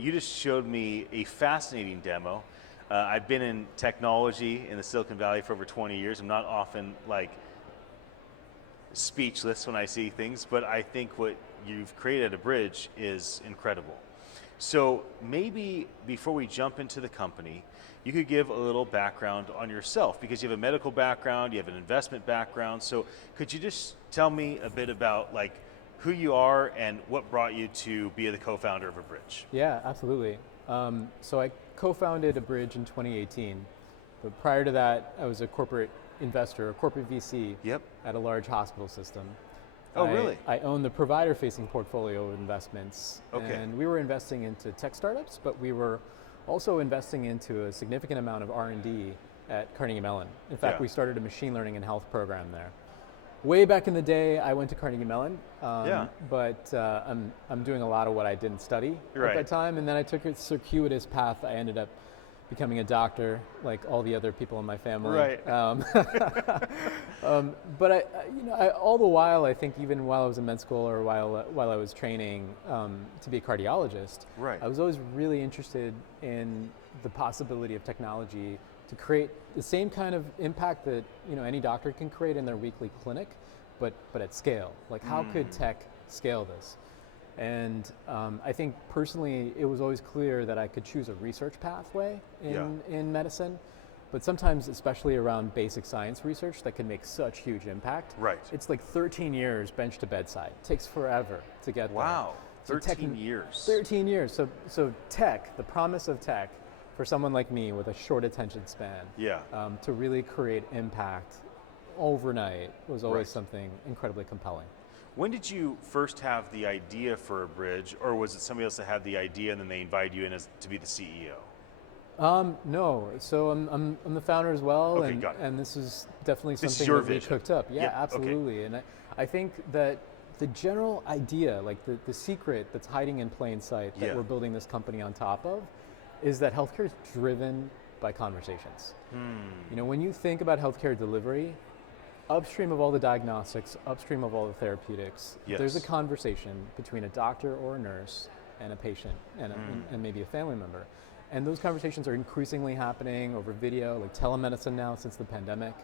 You just showed me a fascinating demo. I've been in technology in the Silicon Valley for over 20 years. I'm not often like speechless when I see things, but I think what you've created at Abridge is incredible. So maybe before we jump into the company, you could give a little background on yourself, because you have a medical background, you have an investment background. So could you just tell me a bit about like who you are and what brought you to be the co-founder of Abridge? Yeah, absolutely. So I co-founded Abridge in 2018, but prior to that, I was a corporate investor, a corporate VC at a large hospital system. Oh, really? I own the provider-facing portfolio of investments, and we were investing into tech startups, but we were also investing into a significant amount of R&D at Carnegie Mellon. In fact, we started a machine learning and health program there. Way back in the day, I went to Carnegie Mellon, but I'm doing a lot of what I didn't study at that time, and then I took a circuitous path. I ended up becoming a doctor, like all the other people in my family. Right. But all the while, I think even while I was in med school or while I was training to be a cardiologist, I was always really interested in the possibility of technology to create the same kind of impact that any doctor can create in their weekly clinic, but at scale. Like how could tech scale this? And I think personally, it was always clear that I could choose a research pathway in medicine, but sometimes, especially around basic science research that can make such huge impact. It's like 13 years bench to bedside. It takes forever to get there. Wow, So 13 years. 13 years. So tech, the promise of tech, for someone like me with a short attention span, to really create impact overnight was always something incredibly compelling. When did you first have the idea for Abridge, or was it somebody else that had the idea and then they invited you in to be the CEO? No, so I'm the founder as well, Okay, got it. and this is definitely This is something your that we vision. cooked up. Yeah, Yep, okay. absolutely. And I think that the general idea, like the secret that's hiding in plain sight that we're building this company on top of, is that healthcare is driven by conversations. When you think about healthcare delivery, upstream of all the diagnostics, upstream of all the therapeutics, there's a conversation between a doctor or a nurse and a patient and maybe a family member. And those conversations are increasingly happening over video, like telemedicine now since the pandemic.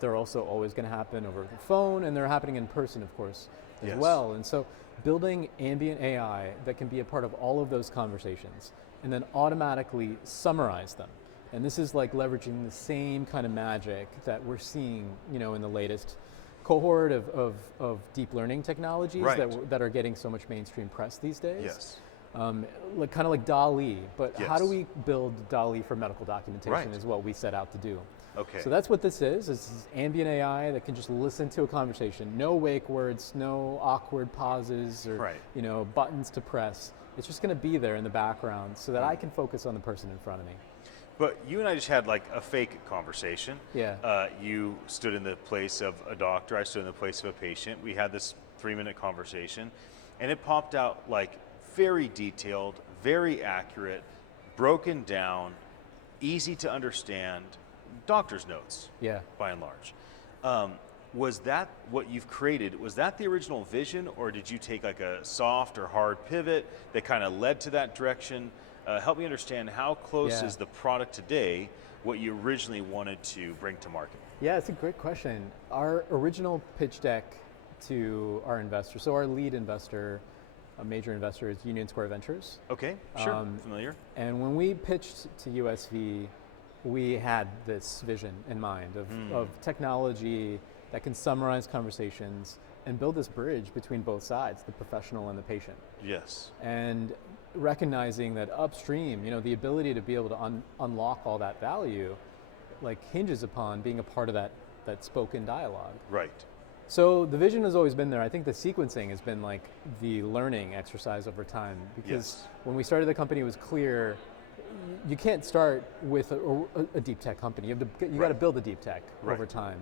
They're also always going to happen over the phone, and they're happening in person, of course, as well. And so building ambient AI that can be a part of all of those conversations and then automatically summarize them. And this is like leveraging the same kind of magic that we're seeing, in the latest cohort of deep learning technologies that are getting so much mainstream press these days. Kind of like DALL-E, but how do we build DALL-E for medical documentation is what we set out to do. So that's what this is. This is ambient AI that can just listen to a conversation. No wake words, no awkward pauses or buttons to press. It's just going to be there in the background so that I can focus on the person in front of me. But you and I just had like a fake conversation. You stood in the place of a doctor, I stood in the place of a patient. We had this 3-minute conversation, and it popped out like very detailed, very accurate, broken down, easy to understand, doctor's notes, by and large. Was that what you've created? Was that the original vision, or did you take like a soft or hard pivot that kind of led to that direction? Help me understand how close is the product today what you originally wanted to bring to market? Yeah, it's a great question. Our original pitch deck to our investor, so our lead investor, a major investor, is Union Square Ventures. Okay, sure, familiar. And when we pitched to USV, we had this vision in mind of technology that can summarize conversations and build this bridge between both sides, the professional and the patient. And recognizing that upstream, the ability to be able to unlock all that value, like hinges upon being a part of that spoken dialogue. So the vision has always been there. I think the sequencing has been like the learning exercise over time, because when we started the company, it was clear you can't start with a deep tech company. You got to build the deep tech over time.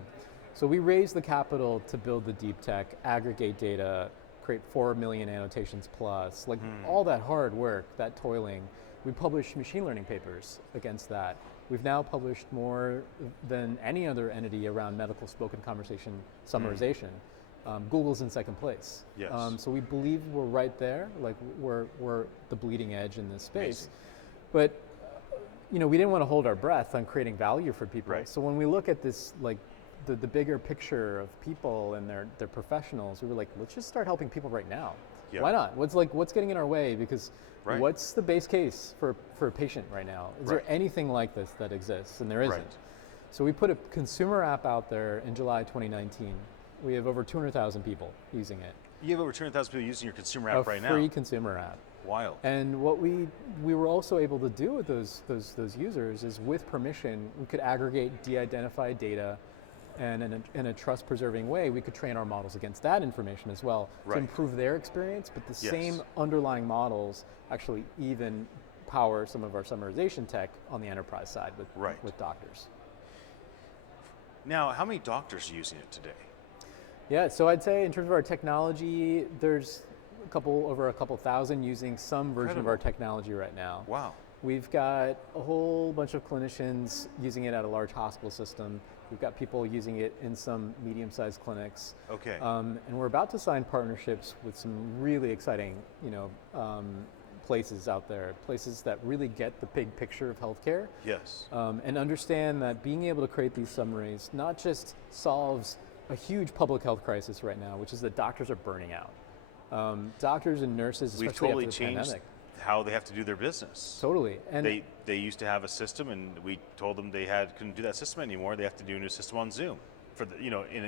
So we raised the capital to build the deep tech, aggregate data, create 4 million annotations plus, like all that hard work, that toiling. We published machine learning papers against that. We've now published more than any other entity around medical spoken conversation summarization. Google's in second place. Yes. So we believe we're right there, like we're the bleeding edge in this space. Amazing. But we didn't want to hold our breath on creating value for people. Right. So when we look at this, like the bigger picture of people and their professionals, we were like, let's just start helping people right now. Yeah. Why not? What's getting in our way? Because right. What's the base case for a patient right now? Is right. there anything like this that exists? And there isn't. Right. So we put a consumer app out there in July 2019. We have over 200,000 people using it. You have over 200,000 people using your consumer app right now. A free consumer app. Wild. And what we were also able to do with those users is, with permission, we could aggregate de-identified data, and in a trust-preserving way, we could train our models against that information as well right. to improve their experience. But the yes. same underlying models actually even power some of our summarization tech on the enterprise side with doctors. Now, how many doctors are using it today? Yeah, so I'd say in terms of our technology, there's over a couple thousand using some version of our technology right now. Wow. We've got a whole bunch of clinicians using it at a large hospital system. We've got people using it in some medium-sized clinics. Okay. And we're about to sign partnerships with some really exciting, places out there, places that really get the big picture of healthcare. Yes. And understand that being able to create these summaries not just solves a huge public health crisis right now, which is that doctors are burning out. Doctors and nurses, especially we've totally after the changed pandemic, how they have to do their business. Totally. And they used to have a system, and we told them they couldn't do that system anymore. They have to do a new system on Zoom for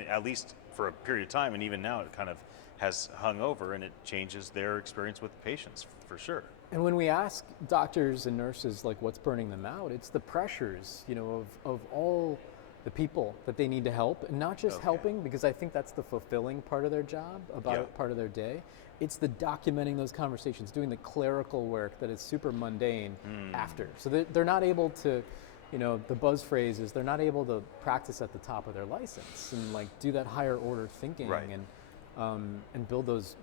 at least for a period of time, and even now it kind of has hung over, and it changes their experience with patients for sure. And when we ask doctors and nurses like what's burning them out, it's the pressures, of all the people that they need to help, and not just helping, because I think that's the fulfilling part of their job, part of their day. It's the documenting those conversations, doing the clerical work that is super mundane after. So they're not able to, the buzz phrase is they're not able to practice at the top of their license and like do that higher order thinking right. and build those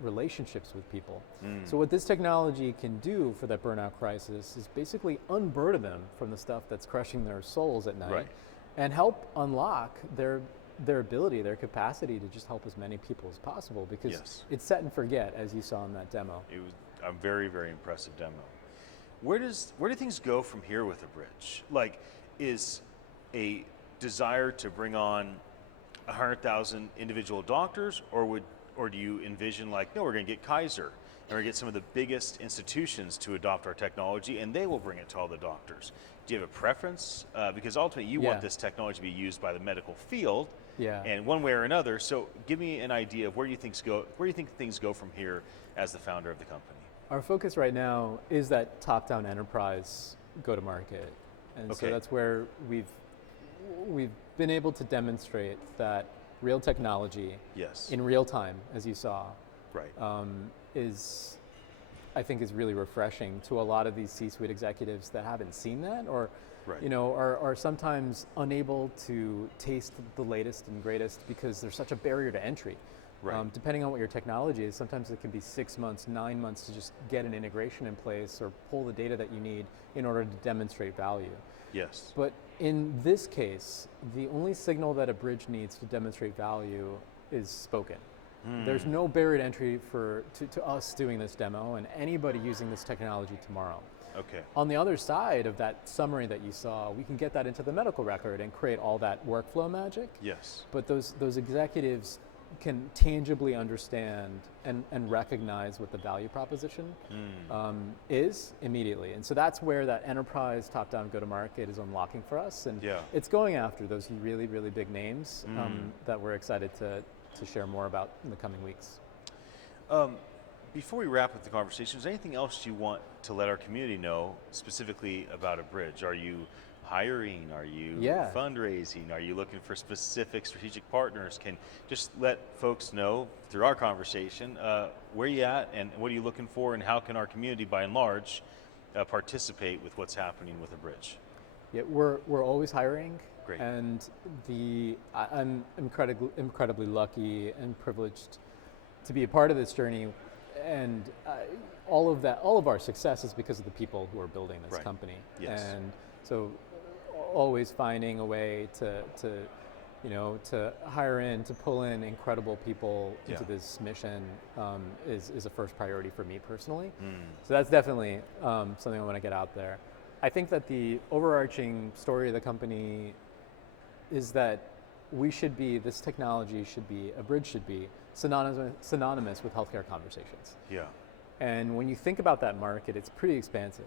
relationships with people. So what this technology can do for that burnout crisis is basically unburden them from the stuff that's crushing their souls at night. Right. And help unlock their ability, their capacity to just help as many people as possible, because yes. it's set and forget, as you saw in that demo. It was a very, very impressive demo. Where do things go from here with Abridge? Like, is a desire to bring on 100,000 individual doctors, or do you envision no, we're going to get Kaiser, and we're going to get some of the biggest institutions to adopt our technology, and they will bring it to all the doctors? Do you have a preference? Because ultimately you want this technology to be used by the medical field, and one way or another. So give me an idea of where you think things go from here as the founder of the company. Our focus right now is that top-down enterprise go-to-market, and so that's where we've been able to demonstrate that real technology, in real time, as you saw, right, I think is really refreshing to a lot of these C-suite executives that haven't seen that, or right. Are sometimes unable to taste the latest and greatest because there's such a barrier to entry. Right. Depending on what your technology is, sometimes it can be 6 months, 9 months to just get an integration in place or pull the data that you need in order to demonstrate value. Yes. But in this case, the only signal that Abridge needs to demonstrate value is spoken. There's no barrier to entry to us doing this demo and anybody using this technology tomorrow. Okay. On the other side of that summary that you saw, we can get that into the medical record and create all that workflow magic. Yes. But those executives can tangibly understand and recognize what the value proposition is immediately. And so that's where that enterprise top-down go-to-market is unlocking for us. And it's going after those really, really big names that we're excited to share more about in the coming weeks. Before we wrap up the conversation, is there anything else you want to let our community know specifically about Abridge? Are you hiring? Are you fundraising? Are you looking for specific strategic partners? Can just let folks know through our conversation where you at and what are you looking for, and how can our community by and large participate with what's happening with Abridge? Yeah, we're always hiring. Great. And I'm incredibly lucky and privileged to be a part of this journey, and all of our success is because of the people who are building this company. Yes. And so always finding a way to to hire in, to pull in incredible people into Yeah. this mission is a first priority for me personally. So that's definitely something I want to get out there. I think that the overarching story of the company is that this technology should be, Abridge should be synonymous with healthcare conversations. Yeah. And when you think about that market, it's pretty expansive.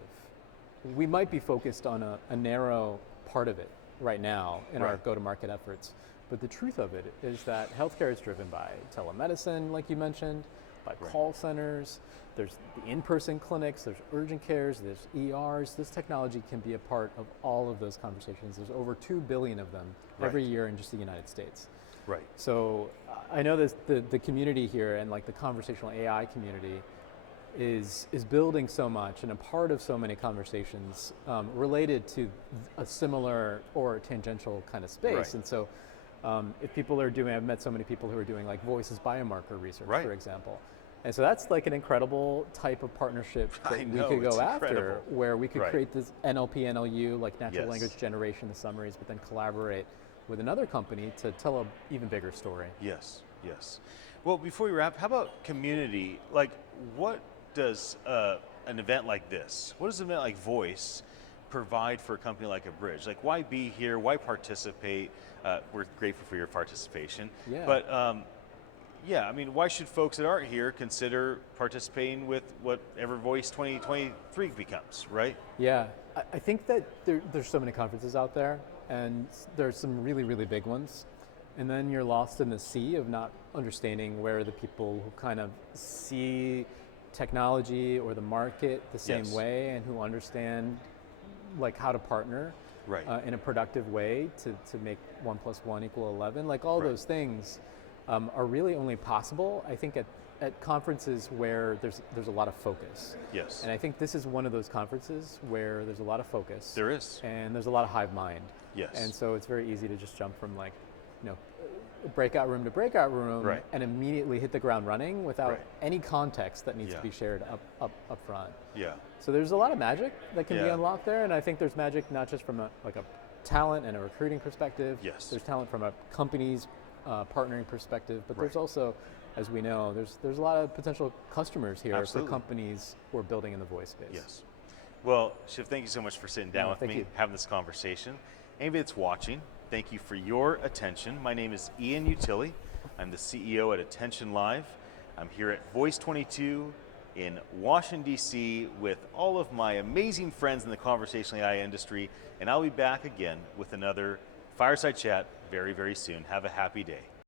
We might be focused on a narrow part of it right now in our go-to-market efforts. But the truth of it is that healthcare is driven by telemedicine, like you mentioned, by call centers, there's the in-person clinics, there's urgent cares, there's ERs. This technology can be a part of all of those conversations. There's over 2 billion of them every year in just the United States. Right. So I know the community here and like the conversational AI community is building so much and a part of so many conversations related to a similar or tangential kind of space. Right. And so if people are doing, I've met so many people who are doing like voice as biomarker research, for example. And so that's like an incredible type of partnership that we could go after, where we could create this NLP, NLU, like natural language generation, the summaries, but then collaborate with another company to tell an even bigger story. Yes, yes. Well, before we wrap, how about community? Like, what does an event like this, what does an event like Voice provide for a company like Abridge? Like, why be here? Why participate? We're grateful for your participation. Yeah. But yeah, I mean, why should folks that aren't here consider participating with whatever Voice 2023 becomes, right? Yeah, I think that there's so many conferences out there, and there's some really, really big ones. And then you're lost in the sea of not understanding where the people who kind of see technology or the market the same way and who understand like how to partner in a productive way to make 1 + 1 = 11. Like all those things are really only possible, I think, at conferences where there's a lot of focus. Yes. And I think this is one of those conferences where there's a lot of focus. There is. And there's a lot of hive mind. Yes. And so it's very easy to just jump from like, breakout room to breakout room and immediately hit the ground running without any context that needs to be shared up front. Yeah. So there's a lot of magic that can be unlocked there, and I think there's magic not just from a talent and a recruiting perspective. Yes. There's talent from a company's partnering perspective, but there's also, as we know, there's a lot of potential customers here for companies who are building in the voice space. Yes. Well, Shiv, thank you so much for sitting down with me, having this conversation. Anybody that's watching, thank you for your attention. My name is Ian Utile. I'm the CEO at attn.live. I'm here at Voice 22 in Washinton D.C. with all of my amazing friends in the conversational AI industry, and I'll be back again with another Fireside Chat very, very soon. Have a happy day.